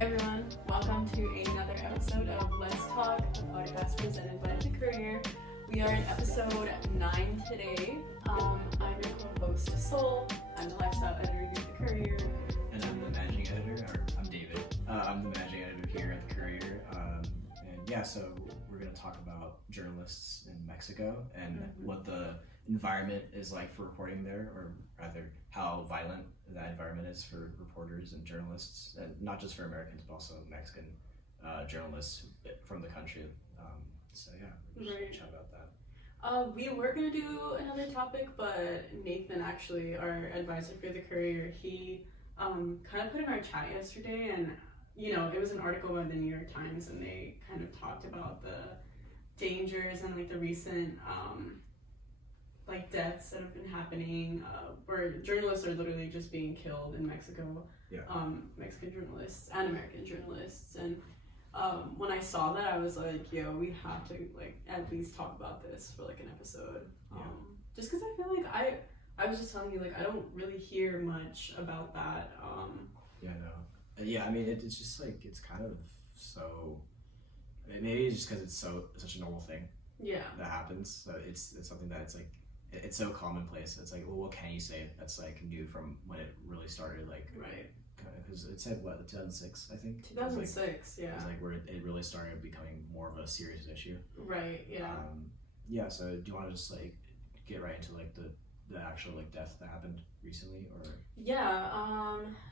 Everyone, welcome to another episode of Let's Talk, a podcast presented by The Courier. We are in episode 9 today. I'm your co-host, Sol. I'm the lifestyle editor here at The Courier. And I'm the managing editor, or I'm David. I'm the managing editor here at The Courier. So we're going to talk about journalists in Mexico and what the environment is like for reporting there, or rather how violent that environment is for reporters and journalists, and not just for Americans, but also Mexican journalists from the country. We're just going to chat about that. We were going to do another topic, but Nathan, actually, our advisor for The Courier, he kind of put in our chat yesterday, and it was an article by the New York Times, and they kind of talked about the dangers and like the recent deaths that have been happening, where journalists are literally just being killed in Mexico. Yeah. Mexican journalists and American journalists, and when I saw that, I was like, yo, we have to at least talk about this for an episode. Just because I feel like I was just telling you, I don't really hear much about that. I mean, it's just it's kind of so. Maybe it's just because it's such a normal thing. Yeah. That happens. So it's something that it's so commonplace. It's well, what can you say that's new from when it really started? Right. Because it said 2006, I think. 2006. Yeah. It was where it really started becoming more of a serious issue. Right. Yeah. So do you want to just get right into the actual death that happened recently, or? Yeah.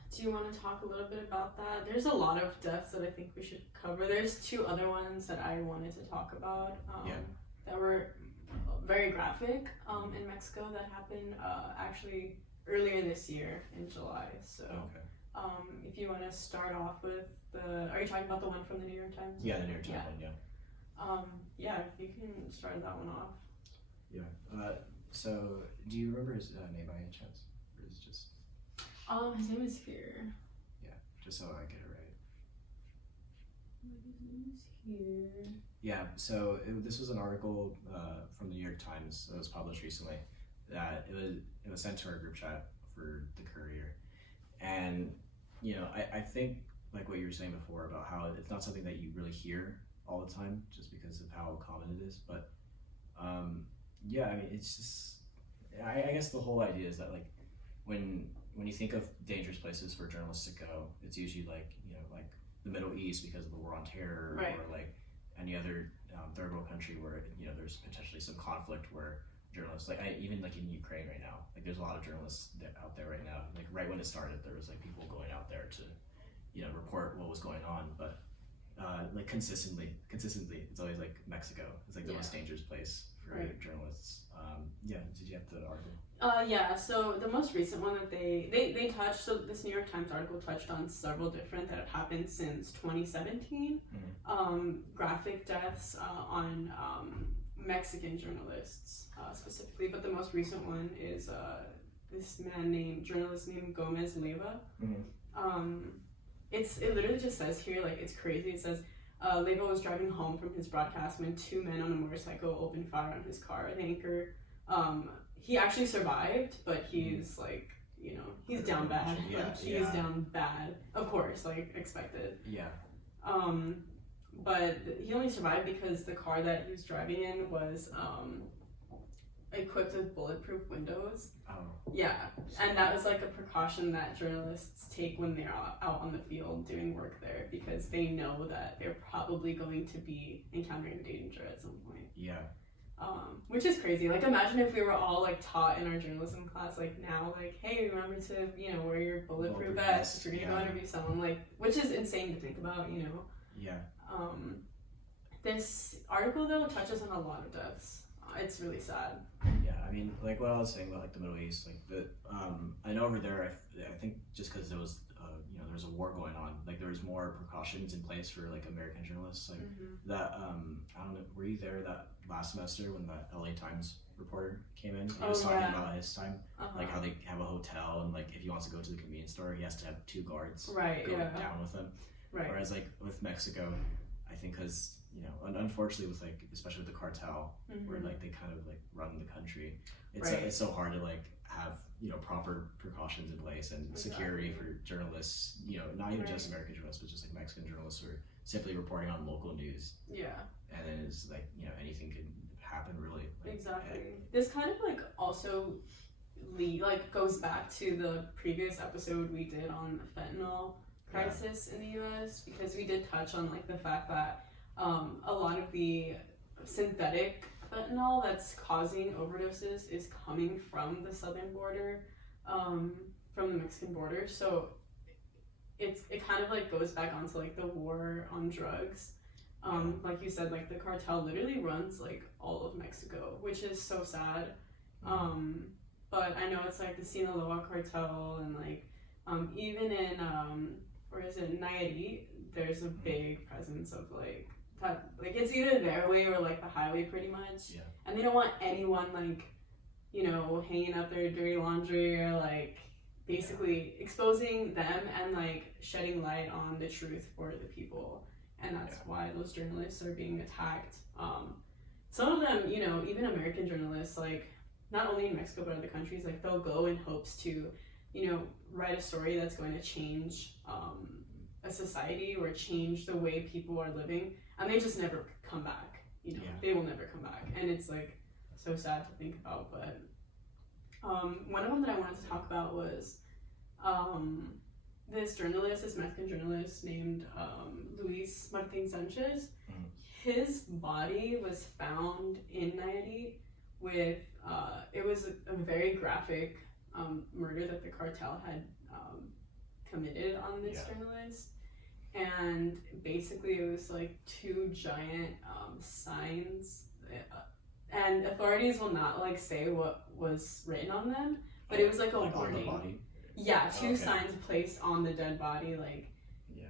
Do you want to talk a little bit about that? There's a lot of deaths that I think we should cover. There's two other ones that I wanted to talk about. That were very graphic in Mexico that happened actually earlier this year in July. So if you want to start off with are you talking about the one from the New York Times? Yeah, the New York Times one. If you can start that one off. So do you remember his name by any chance, or is it just? His name is here. Yeah, just so I get it right. His name is here. Yeah, so this was an article from the New York Times that was published recently. That it was sent to our group chat for The Courier, and I think what you were saying before about how it's not something that you really hear all the time, just because of how common it is. But I mean, it's just I guess the whole idea is that when you think of dangerous places for journalists to go, it's usually the Middle East because of the war on terror, right. Or any other third world country where there's potentially some conflict where journalists even in Ukraine right now, there's a lot of journalists out there right now. Right when it started, there was people going out there to report what was going on, but consistently it's always Mexico. It's the most dangerous place for journalists. Did you have the article? So the most recent one that they touched, so this New York Times article touched on several different that have happened since 2017, graphic deaths on Mexican journalists specifically, but the most recent one is this journalist named Gomez Leiva. It literally just says here, it's crazy. It says, Leiva was driving home from his broadcast when two men on a motorcycle opened fire on his car. The anchor, he actually survived, but he's he's down bad. He's down bad. Of course, expected. Yeah. But he only survived because the car that he was driving in was equipped with bulletproof windows. Oh. Yeah, and that was a precaution that journalists take when they're out on the field doing work there, because they know that they're probably going to be encountering danger at some point. Yeah. Which is crazy. Imagine if we were all taught in our journalism class now, hey, remember to wear your bulletproof vest if you're gonna go interview someone, which is insane to think about. Yeah. This article though touches on a lot of deaths. It's really sad. Yeah, I mean, what I was saying about the Middle East, I know over there, I think just because there was there was a war going on, there was more precautions in place for American journalists, that I don't know, were you there that last semester when the LA Times reporter came in? He was talking about his time, how they have a hotel, and if he wants to go to the convenience store, he has to have two guards go down with him. Right. Whereas with Mexico, I think because unfortunately with like especially with the cartel where like they kind of like run the country, it's so hard to like have proper precautions in place and security for journalists, not even just American journalists but just like Mexican journalists who are simply reporting on local news. And then it's like anything could happen really. Exactly. This kind of like also goes back to the previous episode we did on the fentanyl crisis in the US, because we did touch on like the fact that a lot of the synthetic fentanyl that's causing overdoses is coming from the southern border, from the Mexican border. So it kind of like goes back onto like the war on drugs. Like you said, like the cartel literally runs like all of Mexico, which is so sad. But I know it's like the Sinaloa cartel, and like even in where is it, Nayarit, there's a big presence of like that, like it's either their way or like the highway pretty much. And they don't want anyone like hanging out their dirty laundry or like basically exposing them and like shedding light on the truth for the people. And that's why those journalists are being attacked. Some of them, even American journalists, like not only in Mexico but other countries, like they'll go in hopes to, write a story that's going to change a society or change the way people are living, and they just never come back. They will never come back, and it's like so sad to think about. But one of them that I wanted to talk about was this Mexican journalist named Luis Martin Sanchez. His body was found in Nayarit with, it was a very graphic murder that the cartel had committed on this journalist. And basically it was like two giant signs, and authorities will not like say what was written on them, but it was like a warning. On the body? Yeah, two signs placed on the dead body, like,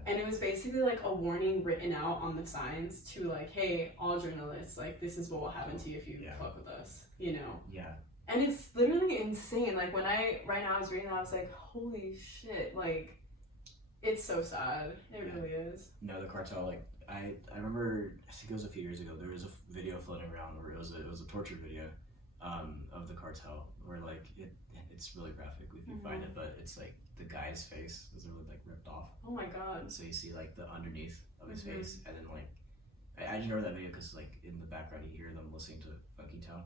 and it was basically like a warning written out on the signs to like, hey, all journalists, like, this is what will happen to you if you fuck with us, And it's literally insane. Like right now I was reading that, I was like, holy shit, like, it's so sad. It really is. No, the cartel, like, I remember, I think it was a few years ago, there was a video floating around where it was a torture video of the cartel, where like it's really graphic if you find it, but it's like the guy's face was really like ripped off. Oh my god. So you see like the underneath of his face, and then like I just remember that video because like in the background you hear them listening to Funky Town,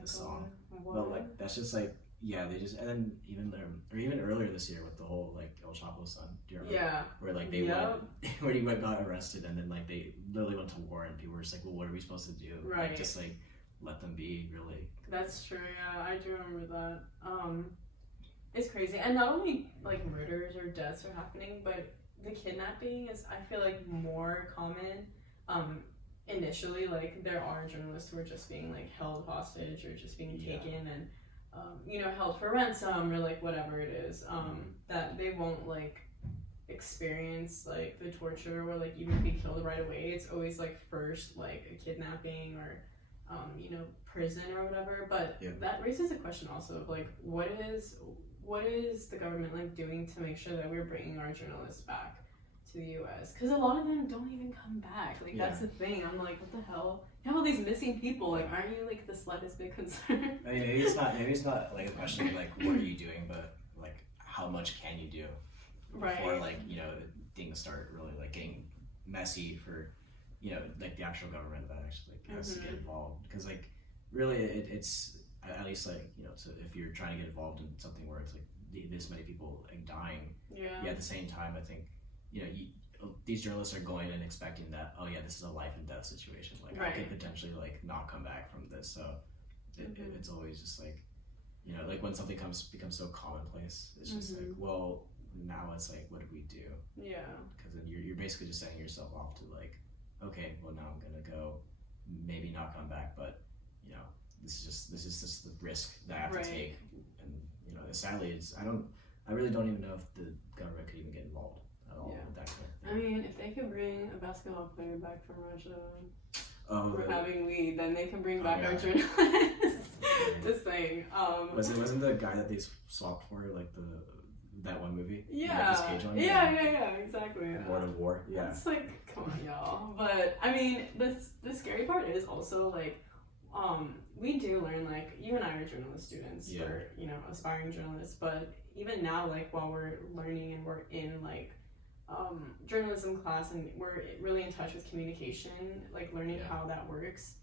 the song. But like that's just like they just, and then even earlier this year with the whole like El Chapo's son, do you remember? Where like they went, where he got arrested, and then like they literally went to war, and people were just like, well, what are we supposed to do? Right. Like, just like let them be, really. That's true. Yeah, I do remember that. It's crazy, and not only like murders or deaths are happening, but the kidnapping is, I feel like, more common. Initially, like there are journalists who are just being like held hostage or just being taken and held for ransom or like whatever it is, that they won't like experience like the torture or like even be killed right away. It's always like first like a kidnapping or prison or whatever. But that raises a question also of like, what is the government like doing to make sure that we're bringing our journalists back to the US? Because a lot of them don't even come back. Like that's the thing. I'm like, what the hell? You have all these missing people. Like, aren't you like the slightest bit concerned? I mean, maybe it's not like a question of like what are you doing, but like how much can you do before like things start really like getting messy for like the actual government that actually like, has to get involved. Because like really it's at least like if you're trying to get involved in something where it's like this many people like dying, at the same time I think these journalists are going and expecting that, oh yeah, this is a life and death situation, like I could potentially like not come back from this. So it's always just like like when something becomes so commonplace, it's just like, well, now it's like, what do we do? Because then you're basically just setting yourself off to like, okay, well now I'm gonna go, maybe not come back, but this is just the risk that I have to take. And sadly I really don't even know if the government could even get involved at all with that kind of thing. I mean, if they could bring a basketball player back from Russia for having weed, then they can bring back our journalists. Just saying. Wasn't the guy that they swapped for like the that one movie. Yeah. Nicolas Cage one. Yeah, exactly. Lord of War. Yeah. It's like, come on, y'all. But I mean, the scary part is also like, we do learn, like, you and I are journalist students, Yeah. we're, you know, aspiring journalists, but even now, like, while we're learning and we're in like journalism class and we're really in touch with communication, like learning Yeah. how that works,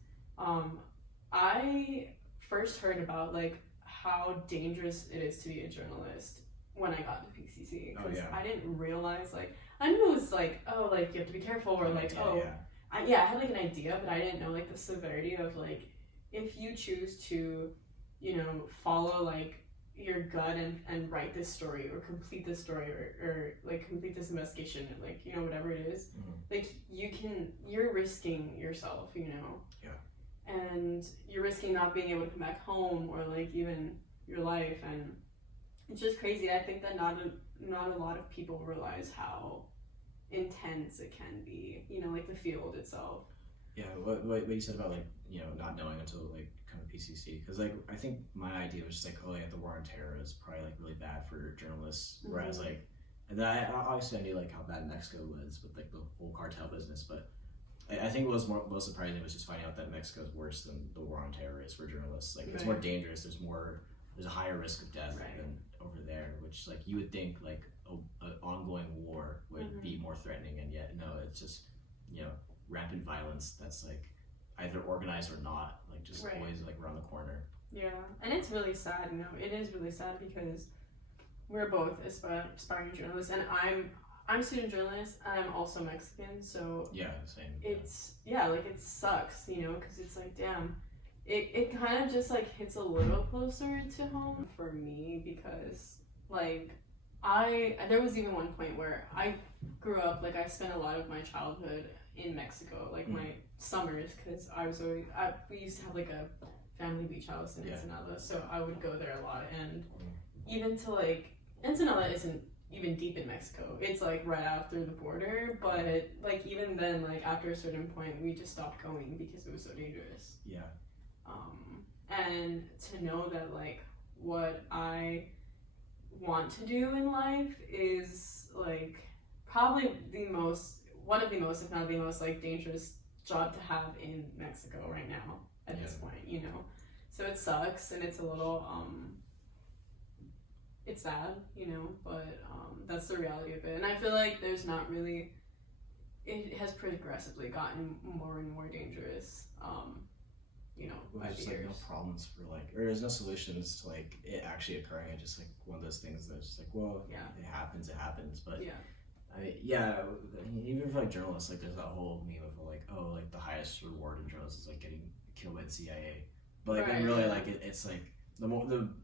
I first heard about like how dangerous it is to be a journalist when I got to PCC, because yeah. I didn't realize, like, I knew it was like, oh, like you have to be careful, or like, I had like an idea, but I didn't know like the severity of like, if you choose to, you know, follow like your gut and write this story or complete this story or like complete this investigation, like, you know, whatever it is, like you're risking yourself, you know. Yeah. And you're risking not being able to come back home, or like even your life, and it's just crazy. I think that not a lot of people realize how intense it can be, you know, like the field itself. Yeah, what you said about, like, you know, not knowing until like come to PCC, because like I think my idea was just like, oh yeah, the war on terror is probably like really bad for journalists, whereas like, and then I obviously I knew like how bad Mexico was with like the whole cartel business, but I think what was most surprising was just finding out that Mexico is worse than the war on terror is for journalists. Like, it's more dangerous. There's a higher risk of death than over there, which like you would think like an ongoing war would be more threatening, and yet no, it's just, you know, rampant violence that's like either organized or not, like just always like around the corner. Yeah, and it's really sad, you know, it is really sad because we're both aspiring journalists, and I'm a student journalist and I'm also Mexican, so yeah, same. It's like it sucks, you know, because it's like, damn, it kind of just like hits a little closer to home for me, because like there was even one point where I grew up, like I spent a lot of my childhood in Mexico, like my summers, because we used to have like a family beach house in Ensenada, so I would go there a lot, and even to like, Ensenada isn't even deep in Mexico, it's like right after the border, but like even then, like after a certain point we just stopped going because it was so dangerous. And to know that like what I want to do in life is like probably one of the most, if not the most, like dangerous job to have in Mexico right now at this point, you know. So it sucks, and it's a little it's sad, you know, but that's the reality of it. And I feel like there's not really, it has progressively gotten more and more dangerous, you know, by the years. Like no problems for like, or there's no solutions to like it actually occurring. It's just like one of those things that's just like, well, it happens, but even for like journalists, like there's that whole meme of like, oh, like the highest reward in journalists is like getting killed by the CIA, but like and really like it's like the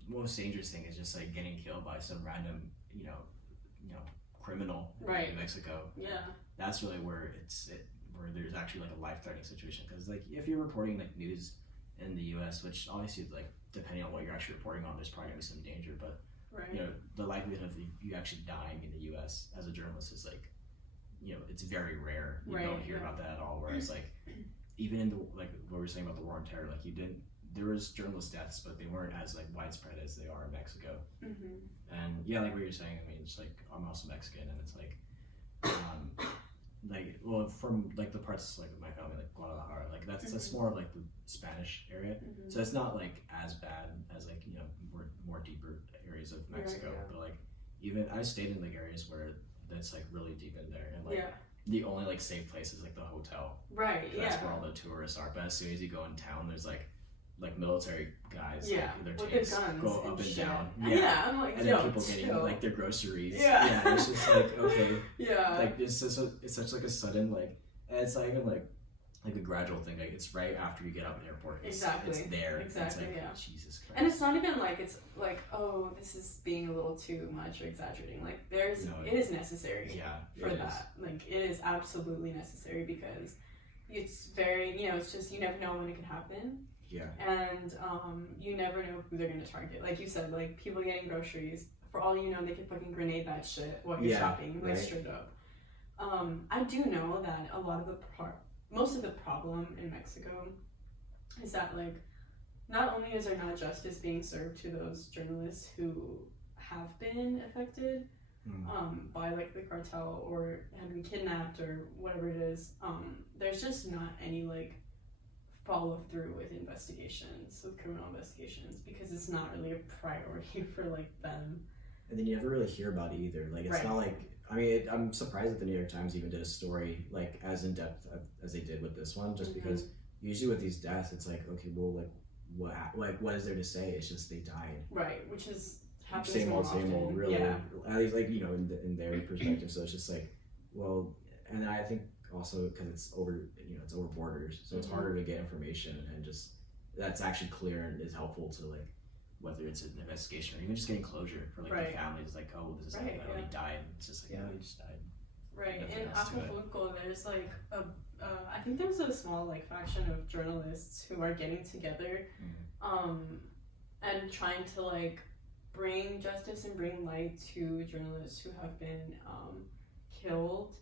most dangerous thing is just like getting killed by some random you know criminal in Mexico. That's really where where there's actually like a life-threatening situation, because like if you're reporting like news in the US, which obviously like depending on what you're actually reporting on, there's probably gonna be some danger, but you know, the likelihood of you actually dying in the US as a journalist is like, you know, it's very rare. You don't hear about that at all. Whereas like even in the like what we were saying about the war on terror, like there was journalist deaths, but they weren't as like widespread as they are in Mexico. And like what you're saying, I mean, it's like I'm also Mexican, and it's like like, well, from like the parts like of my family, like Guadalajara, like that's more of like the Spanish area, so it's not like as bad as like, you know, more deeper areas of Mexico, but like even I stayed in like areas where that's like really deep in there, and like the only like safe place is like the hotel, that's where all the tourists are, but as soon as you go in town, there's like military guys, like their tanks go up and down, I'm like, and then people getting like their groceries, it's just like, okay, like it's such like a sudden, like, and it's not even like a gradual thing, like it's right after you get out of the airport, it's there, it's like, Jesus Christ. And it's not even like it's like, oh, this is being a little too much or exaggerating, like it is necessary for that, like it is absolutely necessary, because it's very, you know, it's just, you never know when it could happen. And you never know who they're gonna target. Like you said, like people getting groceries, for all you know, they could fucking grenade that shit while you're shopping, like straight up. I do know that most of the problem in Mexico is that like not only is there not justice being served to those journalists who have been affected by like the cartel or have been kidnapped or whatever it is. There's just not any like follow through with investigations, with criminal investigations, because it's not really a priority for like them. And then you never really hear about it either. Like it's not like, I mean, I'm surprised that the New York Times even did a story like as in depth as they did with this one, just because usually with these deaths, it's like, okay, well, what is there to say? It's just they died. Right, which is happens same more old, often. really. Yeah. At least like, you know, in their perspective. So it's just like, well, and I think also because it's over, you know, it's over borders, so it's harder to get information and just that's actually clear and is helpful to like whether it's an investigation or even just getting closure for like the family. It's like, oh, this is someone that really died. It's just like, yeah, he just died. Right. In Acapulco, there's like I think there's a small like faction of journalists who are getting together, and trying to like bring justice and bring light to journalists who have been killed.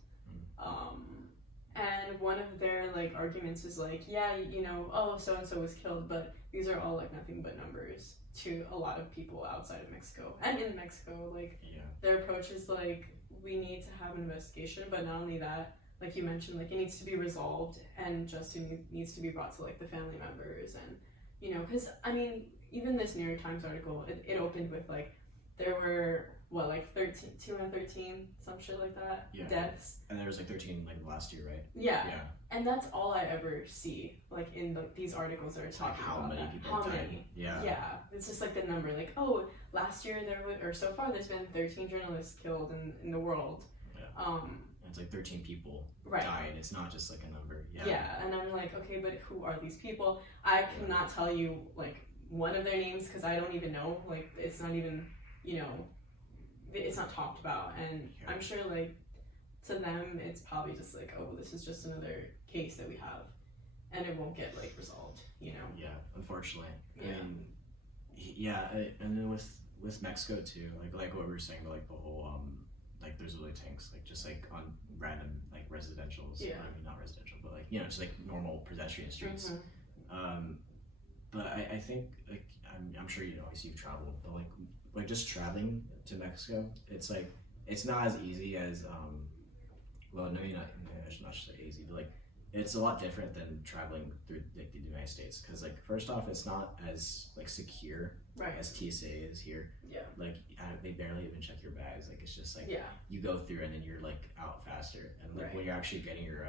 And one of their like arguments is like, yeah, you know, oh, so and so was killed, but these are all like nothing but numbers to a lot of people outside of Mexico and in Mexico. Like their approach is like, we need to have an investigation, but not only that, like you mentioned, like it needs to be resolved and justice needs to be brought to like the family members. And you know, because I mean, even this New York Times article, it opened with like there were like 213, some shit like that, deaths. And there was like 13 like last year, right? Yeah. And that's all I ever see, like in these articles that are talking how about many that. people how died. many? Yeah. It's just like the number, like, oh, last year there were, or so far there's been 13 journalists killed in the world. It's like 13 people died. It's not just like a number. Yeah, and I'm like, okay, but who are these people? I cannot tell you like one of their names because I don't even know. Like it's not even, you know, it's not talked about. And I'm sure like to them it's probably just like, oh, this is just another case that we have and it won't get like resolved, you know. Yeah, unfortunately. And and then with Mexico too, like what we were saying about like the whole like there's really tanks like just like on random like residentials. I mean, not residential, but like, you know, just like normal pedestrian streets. But I think like I'm sure, you know, obviously you've traveled, but like just traveling to Mexico, it's like it's not as easy as well, no, you're not, I should not say easy, but like it's a lot different than traveling through like the United States, because like first off, it's not as like secure as TSA is here. Like they barely even check your bags. Like it's just like you go through and then you're like out faster, and like when you're actually getting your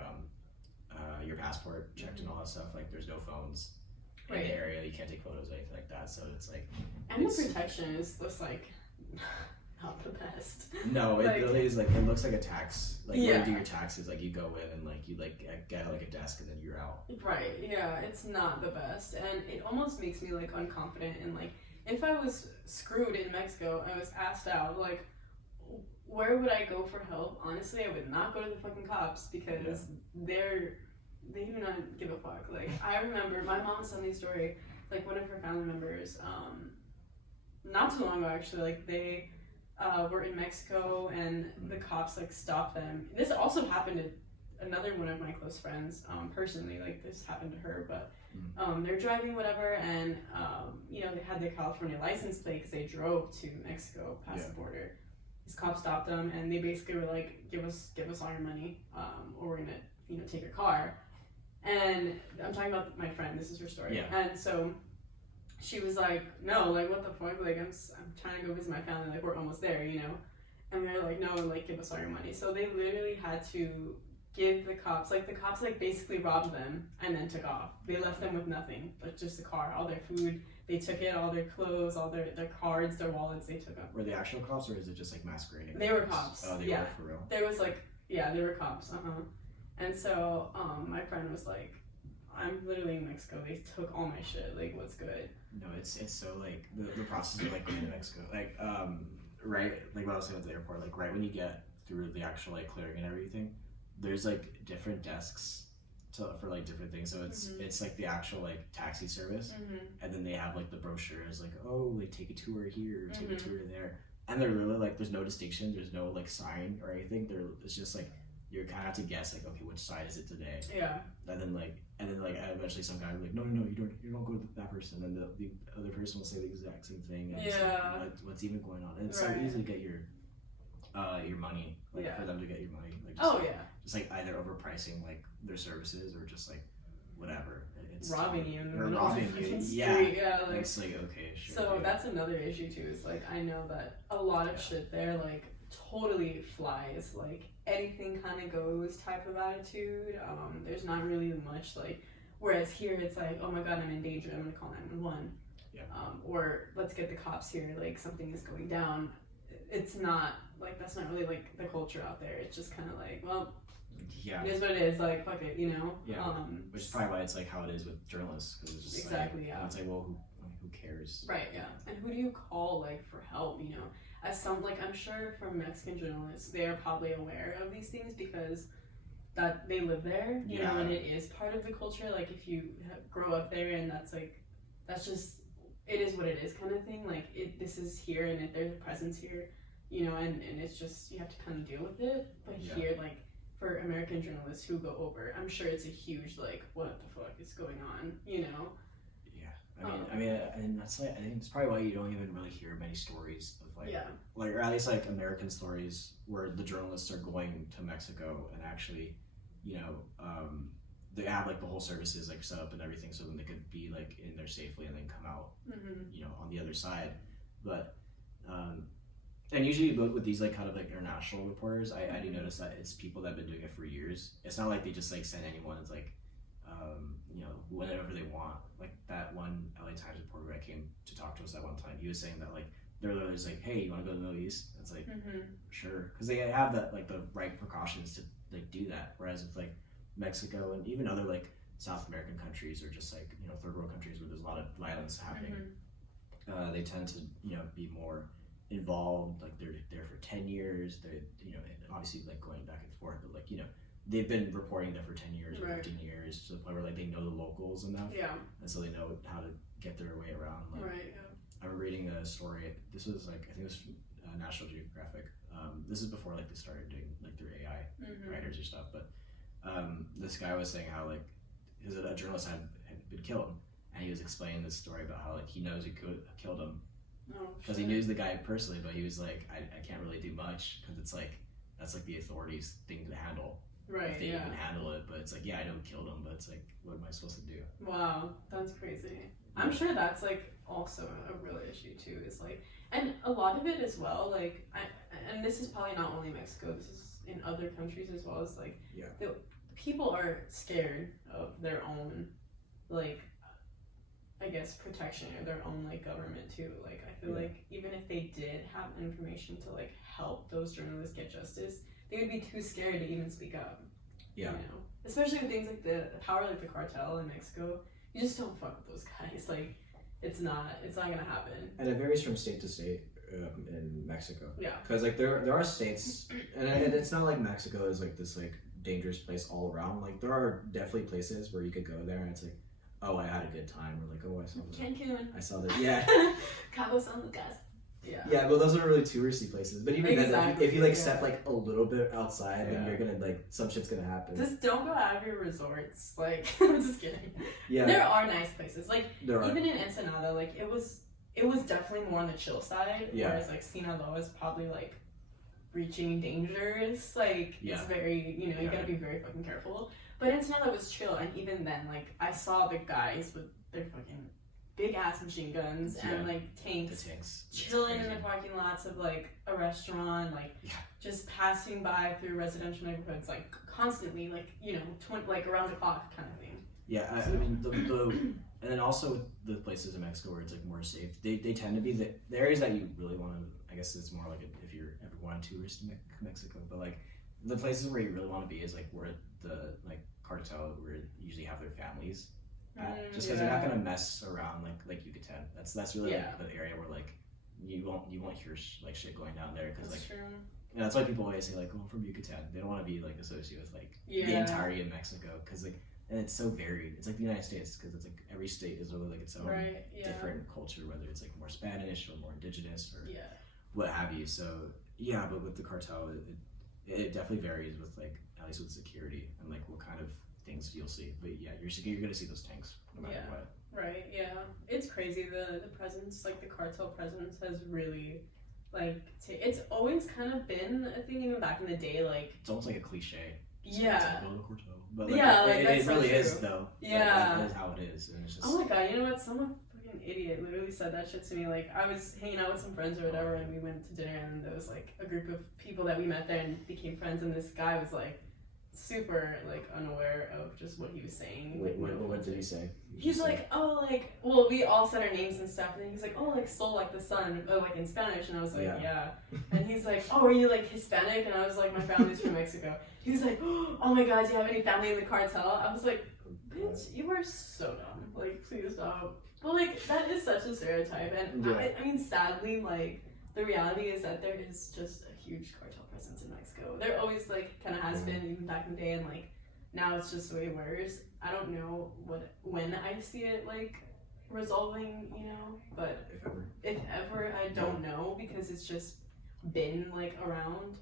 passport checked and all that stuff, like there's no phones in the area, you can't take photos or anything like that, so it's like, and the protection is just like not the best. No, it like, really is like, it looks like a tax, like when you do your taxes, like you go in and like you like get like a desk and then you're out. Right, it's not the best, and it almost makes me like unconfident. And like if I was screwed in Mexico, I was asked out, like where would I go for help? Honestly, I would not go to the fucking cops, because they do not give a fuck. Like I remember my mom was telling me a story, like one of her family members, not too long ago actually, like they were in Mexico and the cops like stopped them. This also happened to another one of my close friends, personally, like this happened to her, but they're driving whatever, and you know, they had their California license plate because they drove to Mexico past the border. These cops stopped them and they basically were like, give us all your money, or we're gonna, you know, take your car. And I'm talking about my friend, this is her story. And so she was like, no, like what the fuck, like I'm trying to go visit my family, like we're almost there, you know. And they're like, no, like give us all your money. So they literally had to give the cops like basically robbed them and then took off. They left them with nothing but just the car, all their food, they took it, all their clothes, all their cards, their wallets, they took up. Were they actual cops, or is it just like masquerading? They were cops. Oh, they were for real? There was like, they were cops, And so my friend was like, I'm literally in Mexico, they took all my shit, like what's good? No, it's so like the process of like going to Mexico, like right, like what I was saying at the airport, like right when you get through the actual like clearing and everything, there's like different desks for like different things. So it's like the actual like taxi service, and then they have like the brochures, like, oh, like take a tour here, take a tour there, and they're really like, there's no distinction, there's no like sign or anything. It's just like you kind of have to guess like, okay, which side is it today? Yeah. And then eventually some guy will be like, no, you don't go to that person. And then the other person will say the exact same thing. And Yeah. it's like, what's even going on? And it's so Right. easy to get your money, like Yeah. for them to get your money. Like, Oh yeah. just like either overpricing like their services or just like whatever. It's Robbing you in the or middle robbing of the you. fucking Yeah. street. Yeah. Like, It's like, okay, sure. so dude. that's another issue too. Is like I know that a lot of Yeah. shit there like totally flies. Like anything kind of goes type of attitude. There's not really much like. Whereas here it's like, oh my god, I'm in danger. I'm gonna call 911. Yeah. Or let's get the cops here. Like something is going down. It's not like that's not really like the culture out there. It's just kind of like, well, Yeah. it is what it is. Like fuck it, you know. Yeah. Which is probably why it's like how it is with journalists, because it's just Exactly, like, yeah. It's like, well, who cares? Right, yeah. And who do you call like for help, you know? As some like I'm sure for Mexican journalists, they are probably aware of these things because that they live there, you know, Yeah. and it is part of the culture. Like if you grow up there and that's just it is what it is kind of thing. Like this is here and there's a presence here, you know, and it's just you have to kind of deal with it. But Yeah. here, like for American journalists who go over, I'm sure it's a huge like what the fuck is going on, you know? I mean, and that's like, I think it's probably why you don't even really hear many stories of like, Yeah. like, or at least like American stories where the journalists are going to Mexico and actually, you know, they have like the whole services like set up and everything, so then they could be like in there safely and then come out, Mm-hmm. you know, on the other side. But, and usually with these like kind of like international reporters, I do notice that it's people that have been doing it for years. It's not like they just like send anyone. It's like, you know, whenever they want. Like that one LA Times reporter that came to talk to us that one time, he was saying that like they're literally just like, hey, you want to go to the Middle East? It's like, Mm-hmm. sure, because they have that like the right precautions to like do that. Whereas with like Mexico and even other like South American countries or just like, you know, third world countries where there's a lot of violence happening, they tend to, you know, be more involved. Like they're there for 10 years. They're, you know, and obviously like going back and forth, but like, you know, they've been reporting there for 10 years or Right. 15 years to the point where like they know the locals enough, Yeah. and so they know how to get their way around. Like, Right. Yeah. I remember reading a story. This was like, I think it was National Geographic. This is before like they started doing like their AI Mm-hmm. writers or stuff. But this guy was saying how like a journalist had been killed, and he was explaining this story about how like he knows who killed him Oh, because he knew the guy personally, but he was like, I can't really do much because it's like that's like the authorities' thing to handle. Right. If they Yeah. even handle it, but it's like, yeah, I know who killed him, but it's like, what am I supposed to do? Wow, that's crazy. I'm sure that's like also a real issue too. Is like, and a lot of it as well. Like, and this is probably not only Mexico. This is in other countries as well. Is like, Yeah. the people are scared of their own, like, I guess protection or their own like government too. Like, I feel Yeah. like even if they did have information to like help those journalists get justice, they would be too scared to even speak up. Yeah. You know? Especially with things like the power like the cartel in Mexico. You just don't fuck with those guys. Like, it's not gonna happen. And it varies from state to state in Mexico. Yeah. Because like there are states, and it's not like Mexico is like this like dangerous place all around. Like there are definitely places where you could go there and it's like, oh, I had a good time, or like, oh, Cancun. I saw this. Yeah. Cabo San Lucas. Yeah. Yeah, but those are really touristy places. But even then, Exactly, if you like yeah. step like a little bit outside, then Yeah. you're gonna like some shit's gonna happen. Just don't go out of your resorts. Like, I'm just kidding. Yeah, There are nice places. Like, there are. even in Ensenada, like it was definitely more on the chill side. Yeah. Whereas like Sinaloa is probably like reaching dangers. Like Yeah. it's very, you know, you Yeah. gotta be very fucking careful. But Ensenada was chill, and even then, like I saw the guys with their fucking big ass machine guns and Yeah. like The tanks tanks. It's chilling in crazy. the parking lots of like a restaurant, like Yeah. just passing by through residential neighborhoods, like constantly, like, you know, like around the clock kind of thing. Yeah, I mean the and then also with the places in Mexico where it's like more safe, they tend to be the areas that you really want to. I guess it's more like if you're ever going to tourist in Mexico, but like the places where you really want to be is like where the like cartel where you usually have their families. Just because they're not gonna mess around like Yucatan. That's really Yeah. like the area where like you won't hear like shit going down there because That's like true. and that's why people always say like, oh, I'm from Yucatan. They don't want to be like associated with like the Yeah. entirety of Mexico because like and it's so varied. It's like the United States because it's like every state is really like its own Right. Yeah. different culture, whether it's like more Spanish or more indigenous or Yeah. what have you. So yeah, but with the cartel, it definitely varies with like at least with security and like what kind of things you'll see. But yeah, you're gonna see those tanks no matter what. Right. Yeah, it's crazy. The presence, like the cartel presence, has really like it's always kind of been a thing even back in the day. Like it's almost like a cliche. Yeah. It's like, oh, the cartel. But like, yeah, like it so really true. is though. Yeah. Like, that is how it is, and it's just. Oh my god! You know what? Someone fucking idiot literally said that shit to me. Like I was hanging out with some friends or whatever, and we went to dinner, and there was like a group of people that we met there and became friends, and this guy was like super like unaware of just what he was saying. Wait, what did he say? He's like, oh, like, well, we all said our names and stuff, and then he's like, oh, like, Sol like the sun, like in Spanish, and I was like, yeah. And he's like, oh, are you like Hispanic? And I was like, my family's from Mexico. He's like, oh my god, do you have any family in the cartel? I was like, bitch, you are so dumb. Like, please stop. But like, that is such a stereotype, and I mean, sadly, like, the reality is that there is just a huge cartel presence in Mexico. There always like kind of has been even back in the day, and like now it's just way worse. I don't know when I see it like resolving, you know, but if ever I don't know because it's just been like around.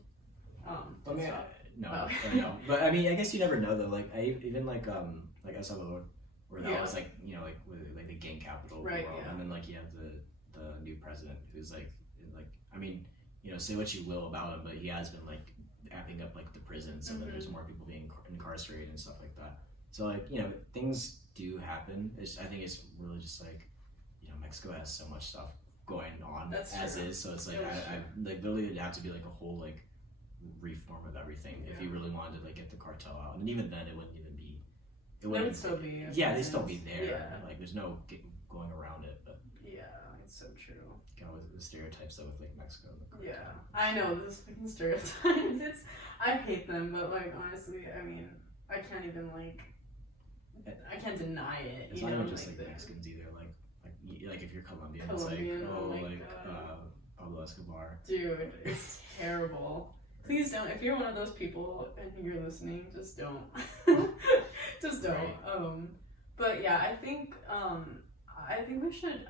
I mean, no. But I mean, I guess you never know though. Like even like El Salvador, where that was like like with like the gang capital of the world, and then like you have the new president who's like I mean, say what you will about him, but he has been like amping up like the prisons, so that there's more people being incarcerated and stuff like that. So like things do happen. I think it's really just like Mexico has so much stuff going on is, so it's like I like literally it'd have to be like a whole like reform of everything if you really wanted to like get the cartel out, and even then it wouldn't even be. It would still be. Yeah, they'd still be there. Yeah. Like there's no going around it, but it's so true. With the stereotypes though with like Mexico. I know those fucking stereotypes. I hate them, but like honestly, I mean, I can't even like. I can't deny it. It's not even just like the Mexicans either. Like if you're Colombian, it's like Pablo Escobar. Dude, it's terrible. Please don't. If you're one of those people and you're listening, just don't. Just don't. Right. But yeah, I think we should.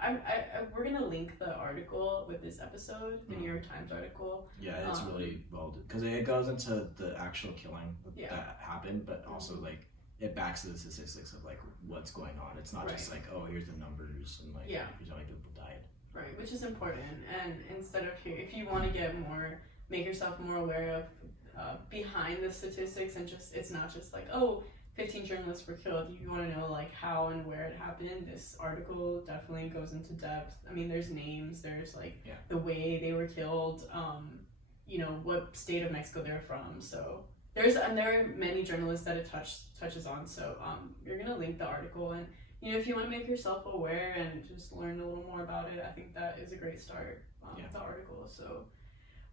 We're gonna link the article with this episode, the New York Times article. Yeah, it's really well because it goes into the actual killing that happened, but also like it backs the statistics of like what's going on. It's not just like, oh, here's the numbers and like here's how many people died. Right, which is important. And instead of if you want to make yourself more aware of behind the statistics, and just it's not just like 15 journalists were killed. You want to know like how and where it happened. This article definitely goes into depth. I mean, there's names, there's like the way they were killed, what state of Mexico they're from. So there are many journalists that it touches on. So you're gonna link the article, and if you want to make yourself aware and just learn a little more about it, I think that is a great start. The article. So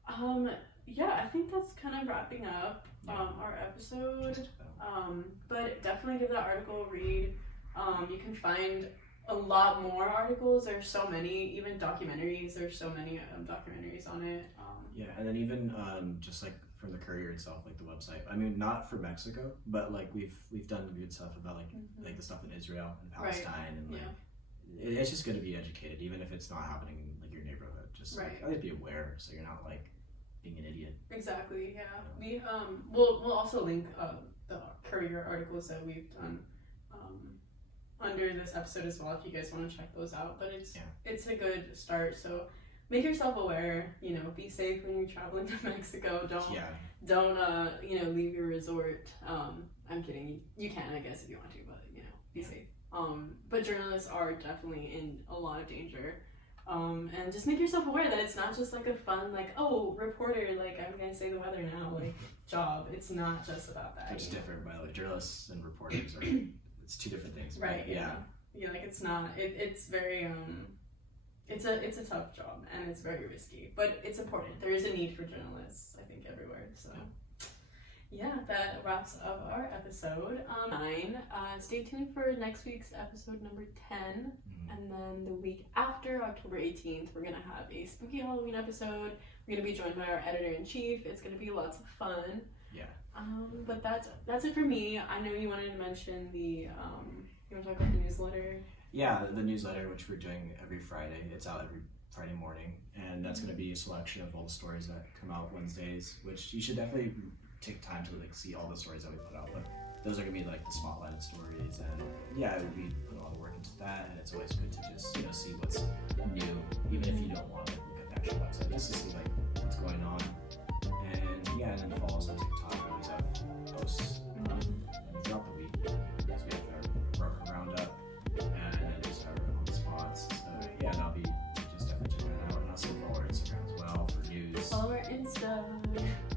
I think that's kind of wrapping up our episode. But definitely give that article a read. You can find a lot more articles. There's so many, even documentaries. There's so many documentaries on it. And then even just like from the Courier itself, like the website. I mean, not for Mexico, but like we've done good stuff about like the stuff in Israel and Palestine, and like it's just good to be educated, even if it's not happening in like your neighborhood. Just like, always be aware, so you're not like being an idiot. Exactly. Yeah. We we'll also link the Courier articles that we've done under this episode as well if you guys want to check those out. But it's a good start. So make yourself aware. Be safe when you're traveling to Mexico. Don't leave your resort. I'm kidding. You can, I guess, if you want to, but be safe. But journalists are definitely in a lot of danger. And just make yourself aware that it's not just like a fun, like, reporter, like, I'm gonna say the weather now, like, job. It's not just about that. It's different, by the way. Journalists and reporters it's two different things. Right, yeah. Like, it's not, it's very, it's a tough job, and it's very risky, but it's important. There is a need for journalists, I think, everywhere, so. Yeah, that wraps up our episode 9. Stay tuned for next week's episode number 10. And then the week after, October 18th, we're going to have a spooky Halloween episode. We're going to be joined by our editor-in-chief. It's going to be lots of fun. Yeah. But that's it for me. I know you wanted to mention you want to talk about the newsletter? Yeah, the newsletter, which we're doing every Friday. It's out every Friday morning. And that's going to be a selection of all the stories that come out Wednesdays, which you should definitely take time to like see all the stories that we put out, but those are gonna be like the spotlighted stories, and yeah, we put a lot of work into that, and it's always good to just see what's new, even if you don't want to look at the actual website, just to see like what's going on. And yeah, and then follow us on TikTok. We always have posts throughout the week, because we have our roundup and then just our on the spots. So yeah, that'll be just definitely check that out, and also follow our Instagram as well for news. Follow our Insta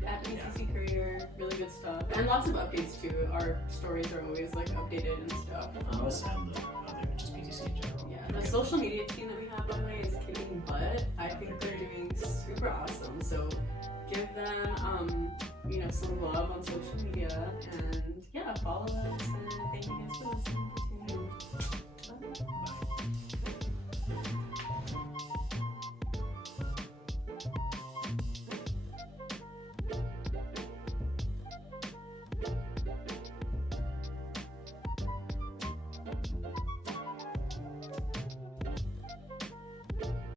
at BCC Courier, really good stuff, and lots of updates too. Our stories are always like updated and stuff. Us and the other, just BTC in general. Yeah, the social media team that we have, by the way, is kicking butt. I think they're doing super awesome. So give them, some love on social media, and yeah, follow us. And thank you guys for listening. Bye. Bye.